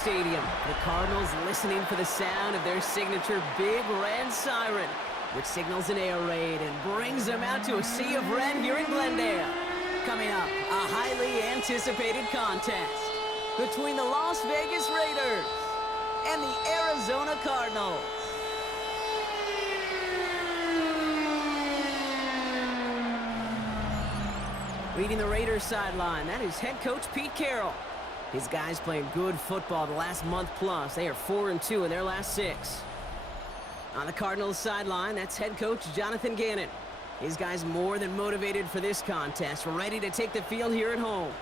Stadium. The Cardinals listening for the sound of their signature big red siren, which signals an air raid and brings them out to a sea of red here in Glendale. Coming up, a highly anticipated contest between the Las Vegas Raiders and the Arizona Cardinals. Leading the Raiders sideline, that is head coach Pete Carroll. His guys playing good football the last month plus. They are 4-2 in their last 6. On the Cardinals sideline, that's head coach Jonathan Gannon. His guys more than motivated for this contest, ready to take the field here at home.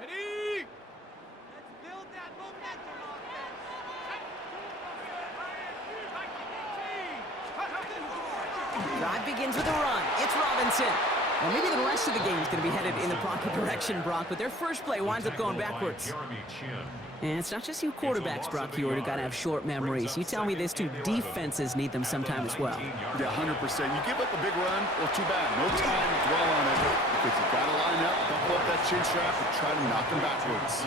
Ready? Let's build that momentum offense. Drive begins with a run. It's Robinson. Well, maybe the rest of the game is going to be headed in the proper direction, Brock, but their first play winds up going backwards. And it's not just you quarterbacks, Brock, who got to have short memories. You tell me this too, defenses need them sometime as well. Yeah, 100%. You give up a big run, well, too bad. No time to dwell on it because you got to line up, buckle up that chin strap, and try to knock them backwards.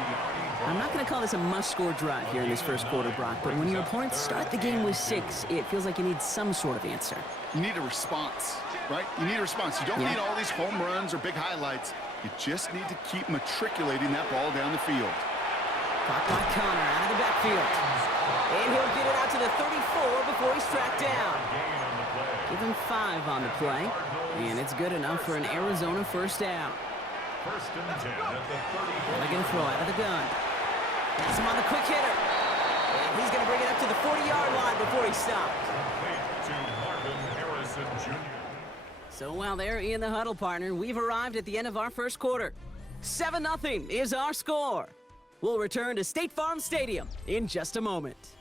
I'm not going to call this a must-score drive here in this first quarter, Brock, but when your opponents start the game with 6, it feels like you need some sort of answer. You need a response, right? You need a response. You don't need all these home runs or big highlights. You just need to keep matriculating that ball down the field. Caught by Connor out of the backfield. And he'll get it out to the 34 before he's tracked down. Give him 5 on the play. And it's good enough for an Arizona first down. First and 10 at the 30. They're going to throw out of the gun. That's him on the quick hitter. And he's going to bring it up to the 40-yard line before he stopped. To Marvin Harrison Jr. So while they're in the huddle, partner, we've arrived at the end of our first quarter. 7-0 is our score. We'll return to State Farm Stadium in just a moment.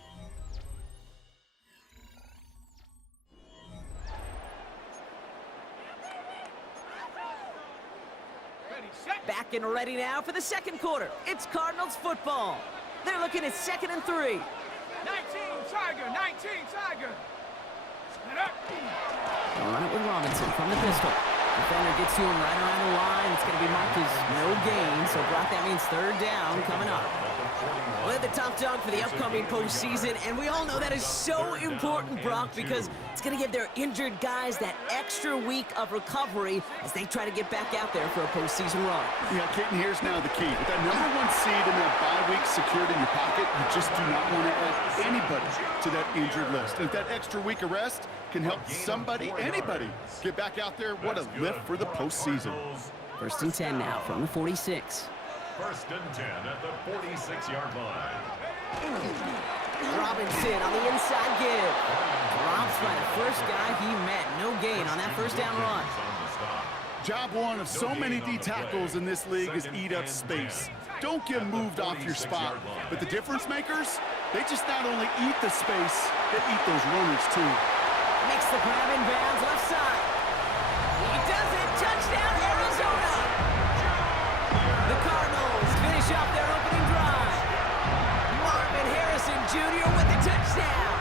Back and ready now for the second quarter. It's Cardinals football. They're looking at 2nd and 3. 19 Tiger, 19 Tiger. They'll run it with Robinson from the pistol. Defender gets to him right around the line. It's going to be marked as no gain. So, Brock, that means 3rd down coming up. Well, the top dog for the upcoming postseason, and we all know that is so important, Brock, because it's going to give their injured guys that extra week of recovery as they try to get back out there for a postseason run. Yeah, Keaton, here's now the key. With that #1 seed and that bye week secured in your pocket, you just do not want to add anybody to that injured list. And if that extra week of rest can help somebody, anybody, get back out there, what a lift for the postseason. 1st and 10 now from the 46. 1st and 10 at the 46-yard line. Robinson on the inside give. Drops by the first guy he met. No gain on that first down run. Job one of so many D tackles in this league is eat up space. Don't get moved off your spot. But the difference makers, they just not only eat the space, they eat those runners too. Makes the grab in bounds left side. He does it. Touchdown, Arizona. The Cardinals finish off their opening drive. Marvin Harrison Jr. with the touchdown.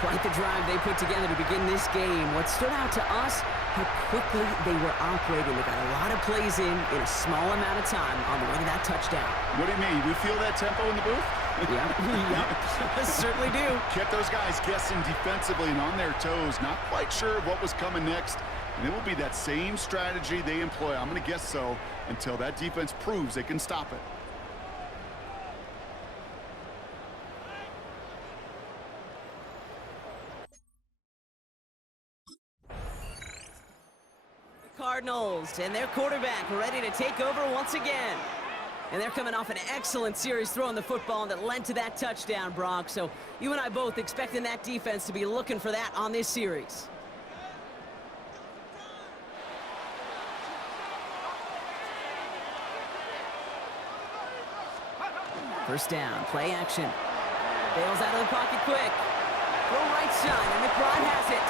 Quite the drive they put together to begin this game. What stood out to us, how quickly they were operating. They got a lot of plays in a small amount of time on the way to that touchdown. What do you mean? We feel that tempo in the booth? Yep, certainly do. Kept those guys guessing defensively and on their toes, not quite sure what was coming next. And it will be that same strategy they employ, I'm going to guess so, until that defense proves they can stop it. The Cardinals and their quarterback ready to take over once again. And they're coming off an excellent series throwing the football that led to that touchdown, Brock. So you and I both expecting that defense to be looking for that on this series. First down, play action. Bails out of the pocket quick. Throw right side, and McBride has it.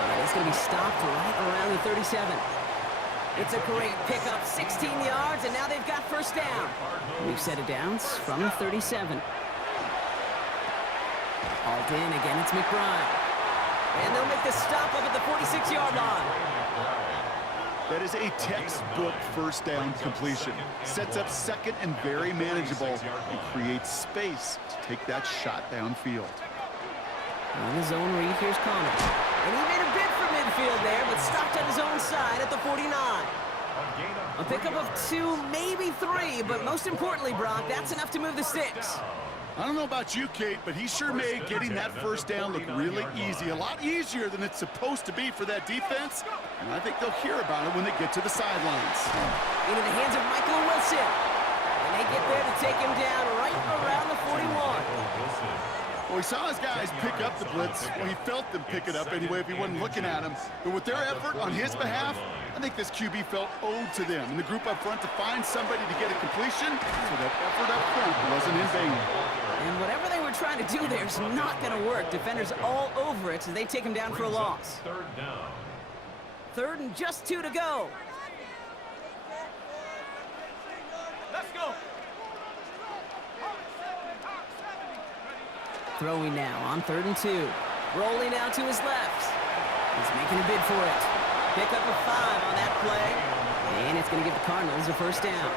And it's going to be stopped right around the 37. It's a great pickup, 16 yards, and now they've got first down. We've set it downs from the 37. Hauled in, again it's McBride. And they'll make the stop up at the 46-yard line. That is a textbook first down completion. Sets up second and very manageable and creates space to take that shot downfield. On the zone read, here's Connor. And he made a bid for midfield there, but stopped on his own side at the 49. A pickup of 2, maybe 3, but most importantly, Brock, that's enough to move the sticks. I don't know about you, Kate, but he sure made getting that first down look really easy. A lot easier than it's supposed to be for that defense. And I think they'll hear about it when they get to the sidelines. Into the hands of Michael Wilson. And they get there to take him down right around the 41. Well, he saw his guys pick up the blitz. Well, he felt them pick it up anyway if he wasn't looking at him. But with their effort on his behalf, I think this QB felt owed to them and the group up front to find somebody to get a completion, so that effort up front wasn't in vain. And whatever they were trying to do there is not going to work. Defenders all over it as they take him down for a loss. Third down. Third and just 2 to go. Let's go. Throwing now on 3rd and 2. Rolling out to his left. He's making a bid for it. Pick up a 5 on that play. And it's going to give the Cardinals a first down.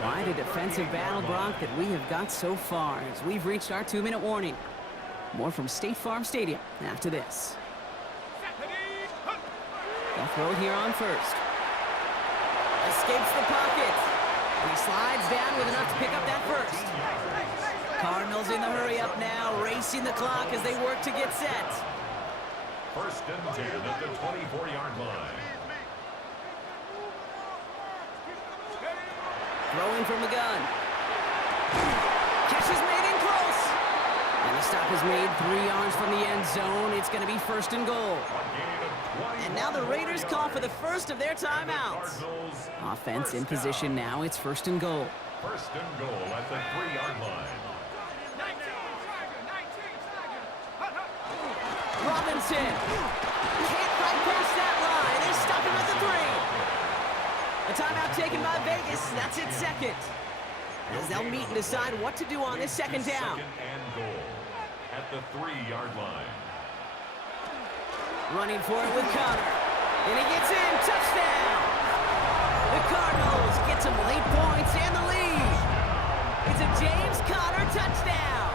Quite a defensive battle, Brock, that we have got so far as we've reached our 2-minute warning. More from State Farm Stadium after this. They'll throw it here on 1st. Escapes the pocket. And he slides down with enough to pick up that first. Cardinals in the hurry up now, racing the clock as they work to get set. First and 10 at the 24-yard line. Throwing from the gun. Catch is made in close. And the stop is made 3 yards from the end zone. It's going to be 1st and goal. And now the Raiders call for the first of their timeouts. Offense in position now. It's 1st and goal. First and goal at the 3-yard line. Robinson can't quite pass that line. They stop him at the 3. A timeout taken by Vegas. That's its second. As they'll meet and decide what to do on this second down. Second and goal at the 3-yard line. Running for it with Connor. And he gets in. Touchdown! The Cardinals get some late points and the lead. It's a James Conner touchdown.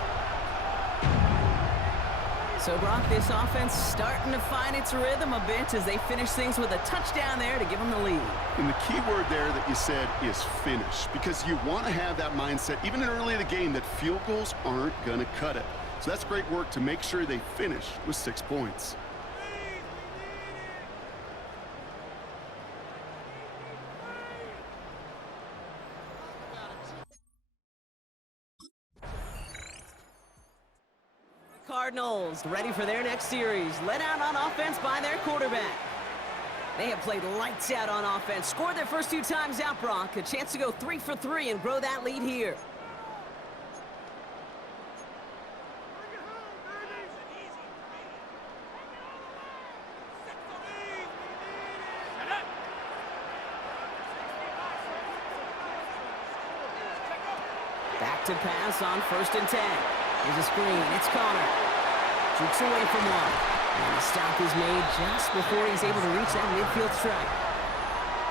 So, Brock, this offense starting to find its rhythm a bit as they finish things with a touchdown there to give them the lead. And the key word there that you said is finish, because you want to have that mindset, even early in the game, that field goals aren't going to cut it. So that's great work to make sure they finish with 6 points. Cardinals ready for their next series, led out on offense by their quarterback. They have played lights out on offense, scored their first 2 times out, Brock. A chance to go 3 for 3 and grow that lead here. Back to pass on 1st and 10. Here's a screen. It's Connor. Jukes away from one. And the stop is made just before he's able to reach that midfield strike.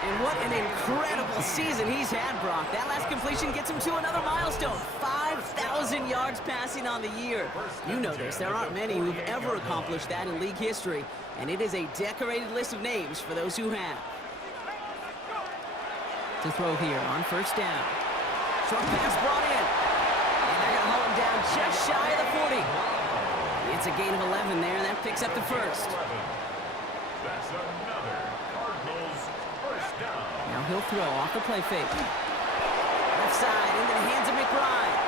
And what an incredible season he's had, Brock. That last completion gets him to another milestone. 5,000 yards passing on the year. You know this. There aren't many who've ever accomplished that in league history. And it is a decorated list of names for those who have. To throw here on 1st down. Short pass brought in. And they're going to hold him down just shy of the 40. It's a gain of 11 there. That picks up the first. That's another Cardinals first down. Now he'll throw off the play fake. Left side into the hands of McBride.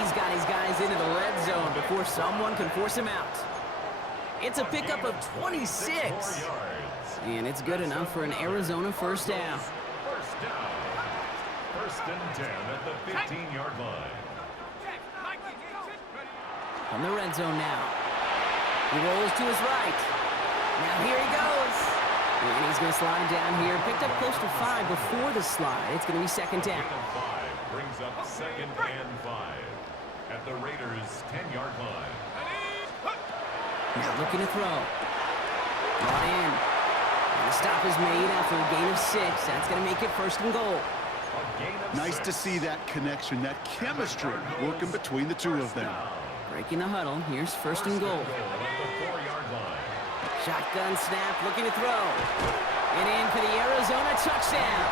He's got his guys into the red zone before someone can force him out. It's a pickup of 26. And it's good enough for an Arizona first down. First down. First and 10 at the 15-yard line. From the red zone now. He rolls to his right. Now here he goes. And he's going to slide down here. Picked up close to 5 before the slide. It's going to be second down. Brings up second and 5 at the Raiders' 10-yard line. Now looking to throw. Brought in. And the stop is made after a gain of 6. That's going to make it first and goal. Nice to see that connection, that chemistry working between the two of them. Breaking the huddle. Here's first and goal. Shotgun snap, looking to throw. And in for the Arizona touchdown.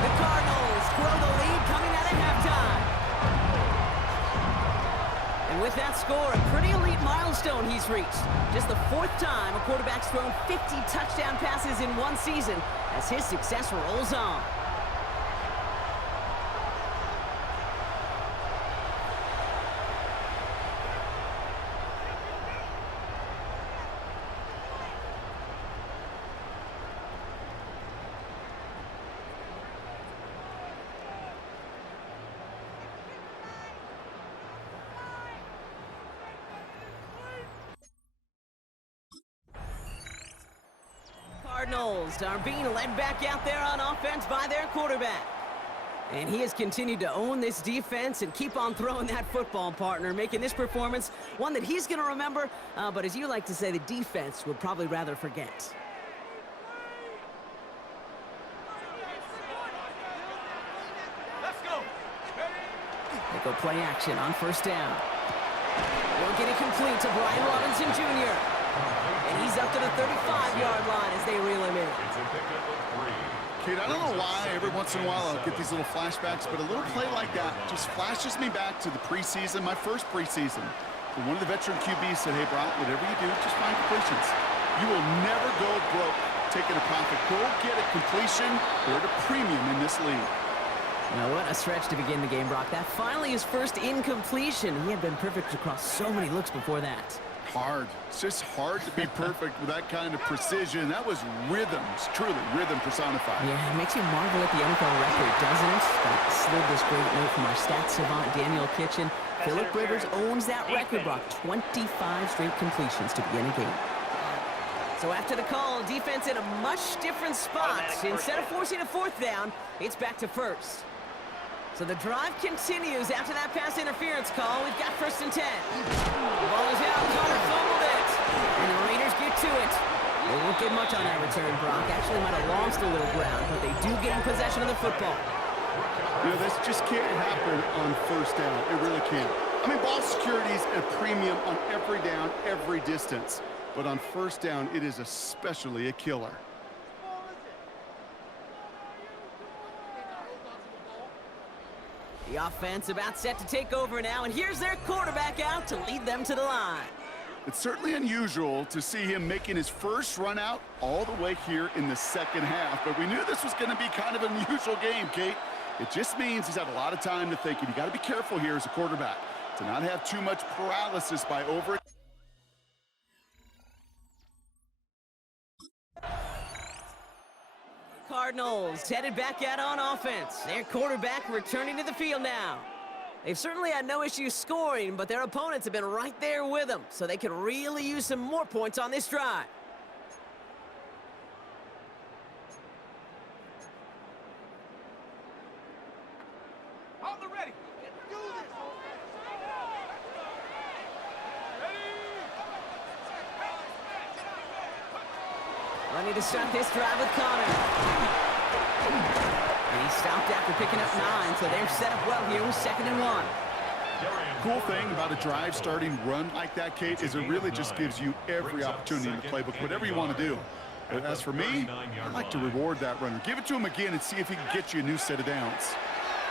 The Cardinals grow the lead coming out of halftime. And with that score, a pretty elite milestone he's reached. Just the 4th time a quarterback's thrown 50 touchdown passes in one season as his success rolls on. Cardinals are being led back out there on offense by their quarterback. And he has continued to own this defense and keep on throwing that football, partner, making this performance one that he's going to remember, but as you like to say, the defense would probably rather forget. Let's go. They go play action on first down. Won't get it complete to Brian Robinson Jr. And he's up to the 35-yard line as they reel him in. Kate, I don't know why every once in a while I'll get these little flashbacks, but a little play like that just flashes me back to the preseason, my first preseason. And one of the veteran QBs said, hey, Brock, whatever you do, just find completions. You will never go broke taking a profit. Go get a completion. They're at a premium in this league. Now, what a stretch to begin the game, Brock. That finally his first incompletion. He had been perfect across so many looks before that. Hard. It's just hard to be perfect with that kind of precision. That was rhythm. It's truly rhythm personified. Yeah, it makes you marvel at the NFL record, doesn't it? Got slid this great note from our stats savant, Daniel Kitchen. Phillip Rivers owns that record, Brock. 25 straight completions to begin a game. So after the call, defense in a much different spot. Instead of forcing a 4th down, it's back to first. So the drive continues after that pass interference call. We've got first and 10. The ball is out. Connor fumbled it. And the Raiders get to it. They won't get much on that return, Brock. Actually might have lost a little ground, but they do get in possession of the football. You know, this just can't happen on first down. It really can't. I mean, ball security is a premium on every down, every distance. But on first down, it is especially a killer. The offense about set to take over now, and here's their quarterback out to lead them to the line. It's certainly unusual to see him making his first run out all the way here in the second half, but we knew this was going to be kind of an unusual game, Kate. It just means he's had a lot of time to think, and you got to be careful here as a quarterback to not have too much paralysis by over. Cardinals headed back out on offense. Their quarterback returning to the field now. They've certainly had no issues scoring, but their opponents have been right there with them, so they can really use some more points on this drive. On the ready. Do this. Ready to start this drive with Connor. And he stopped after picking up 9, so they're set up well here with 2nd and 1. Cool thing about a drive starting run like that, Kate, is it really just gives you every opportunity in the playbook, whatever you want to do. But as for me, I'd like to reward that runner. Give it to him again and see if he can get you a new set of downs.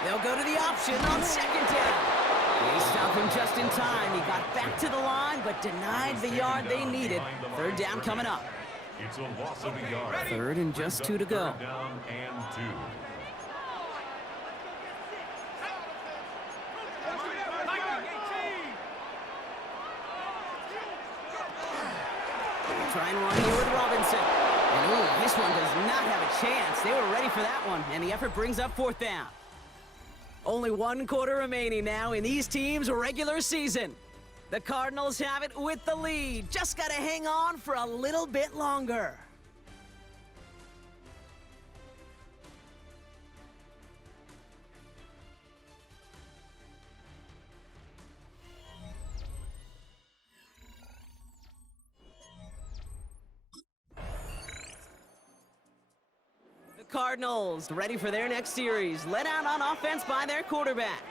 They'll go to the option on 2nd down. They stop him just in time. He got back to the line, but denied the yard they needed. 3rd down coming up. It's a loss of a yard. 3rd and just 2 to go. 3rd down and 2. Try and run here with Robinson. And ooh, this one does not have a chance. They were ready for that one, and the effort brings up 4th down. Only 1 quarter remaining now in these teams' regular season. The Cardinals have it with the lead. Just got to hang on for a little bit longer. The Cardinals ready for their next series. Let out on offense by their quarterback.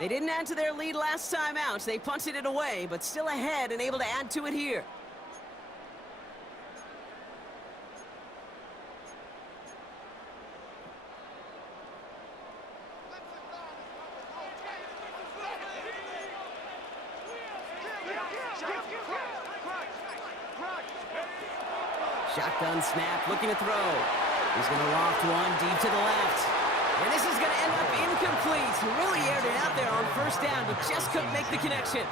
They didn't add to their lead last time out. They punted it away, but still ahead and able to add to it here. Shotgun snap, looking to throw. He's going to loft one deep to the left. And this is going to end up incomplete. Really aired it out there on first down, but just couldn't make the connection.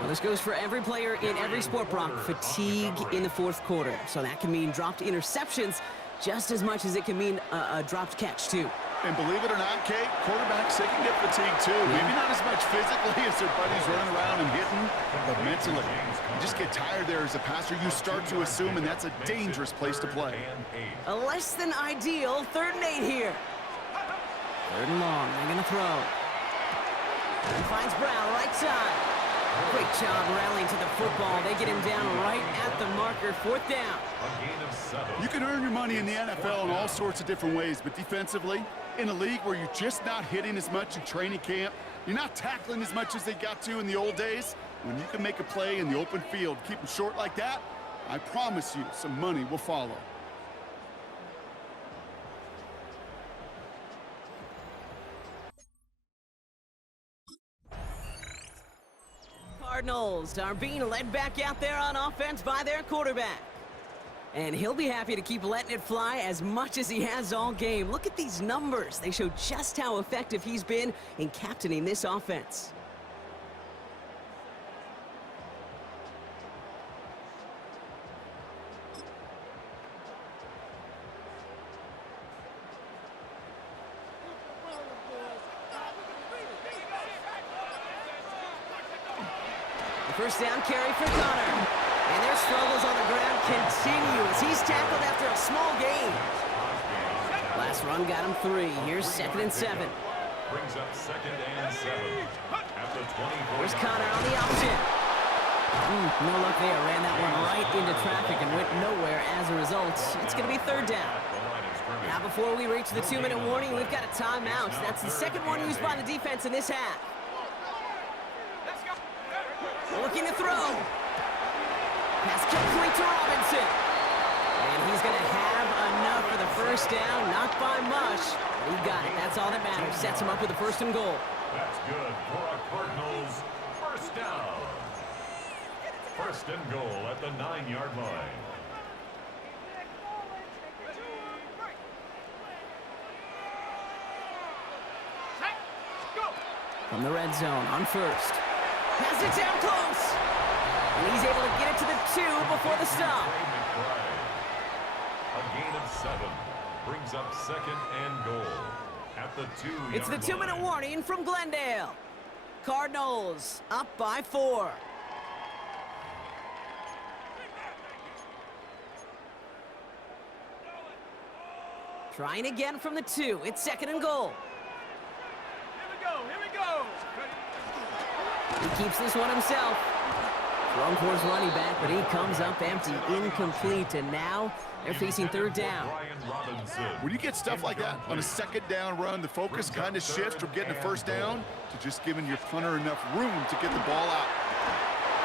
Well, this goes for every player in every sport, Brock. Fatigue in the fourth quarter. So that can mean dropped interceptions just as much as it can mean a dropped catch, too. And believe it or not, Kate, quarterbacks, they can get fatigued, too. Yeah. Maybe not as much physically as their buddies running around and hitting, but mentally. You just get tired there as a passer. You start to assume, and that's a dangerous place to play. A less than ideal 3rd and 8 here. 3rd and long, they're going to throw. He finds Brown, right side. Great job rallying to the football. They get him down right at the marker, 4th down. You can earn your money in the NFL in all sorts of different ways, but defensively, in a league where you're just not hitting as much in training camp, you're not tackling as much as they got to in the old days, when you can make a play in the open field, keep them short like that, I promise you some money will follow. Cardinals are being led back out there on offense by their quarterback. And he'll be happy to keep letting it fly as much as he has all game. Look at these numbers. They show just how effective he's been in captaining this offense. First down carry for Connor. And their struggles on the ground continue as he's tackled after a small gain. Last run got him 3. Here's 2nd and 7. Brings up 2nd and 7. At the 24. Here's Connor on the option. No luck there. Ran that one right into traffic and went nowhere as a result. It's going to be 3rd down. Now before we reach the 2-minute warning, we've got a timeout. That's the 2nd one used by the defense in this half. Looking to throw. Pass complete to Robinson. And he's going to have enough for the first down. Not by much. But he got it. That's all that matters. Sets him up with a 1st and goal. That's good for a Cardinals 1st down. 1st and goal at the 9-yard line. From the red zone on 1st. Has it down close. And he's able to get it to the 2 before the stop. A gain of 7 brings up 2nd and goal at the 2-yard line. It's the 2-minute warning from Glendale. Cardinals up by 4. Trying again from the 2. It's 2nd and goal. Here we go. He keeps this one himself. Thrown towards running back, but he comes up empty, incomplete, and now they're facing 3rd down. When you get stuff like that on a 2nd down run, the focus kind of shifts from getting a 1st down to just giving your punter enough room to get the ball out.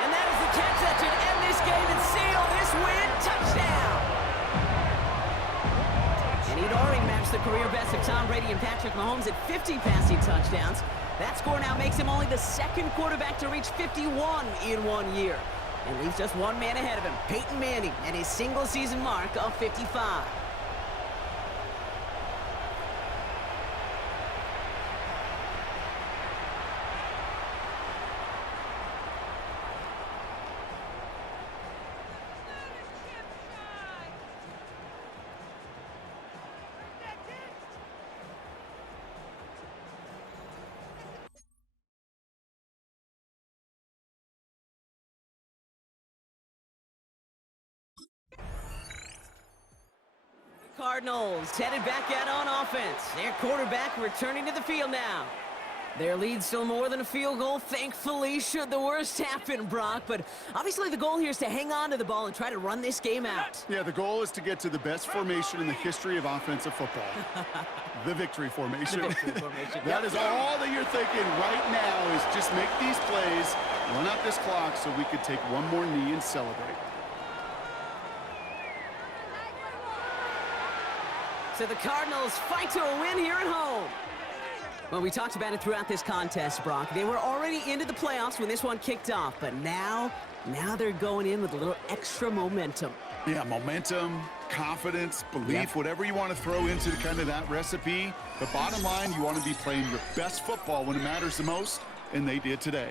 And that is the catch that should end this game and seal this win. Touchdown! And he'd already matched the career best of Tom Brady and Patrick Mahomes at 50 passing touchdowns. That score now makes him only the 2nd quarterback to reach 51 in 1 year. And leaves just one man ahead of him, Peyton Manning, at his single-season mark of 55. Cardinals headed back out on offense. Their quarterback returning to the field now. Their lead still more than a field goal, thankfully, should the worst happen, Brock. But obviously the goal here is to hang on to the ball and try to run this game out. Yeah, the goal is to get to the best formation in the history of offensive football. The victory formation. The victory formation. That is all that you're thinking right now is just make these plays, run out this clock so we could take one more knee and celebrate. So the Cardinals fight to a win here at home. Well, we talked about it throughout this contest, Brock. They were already into the playoffs when this one kicked off, but now they're going in with a little extra momentum. Yeah, momentum, confidence, belief, whatever you want to throw into kind of that recipe. The bottom line, you want to be playing your best football when it matters the most, and they did today.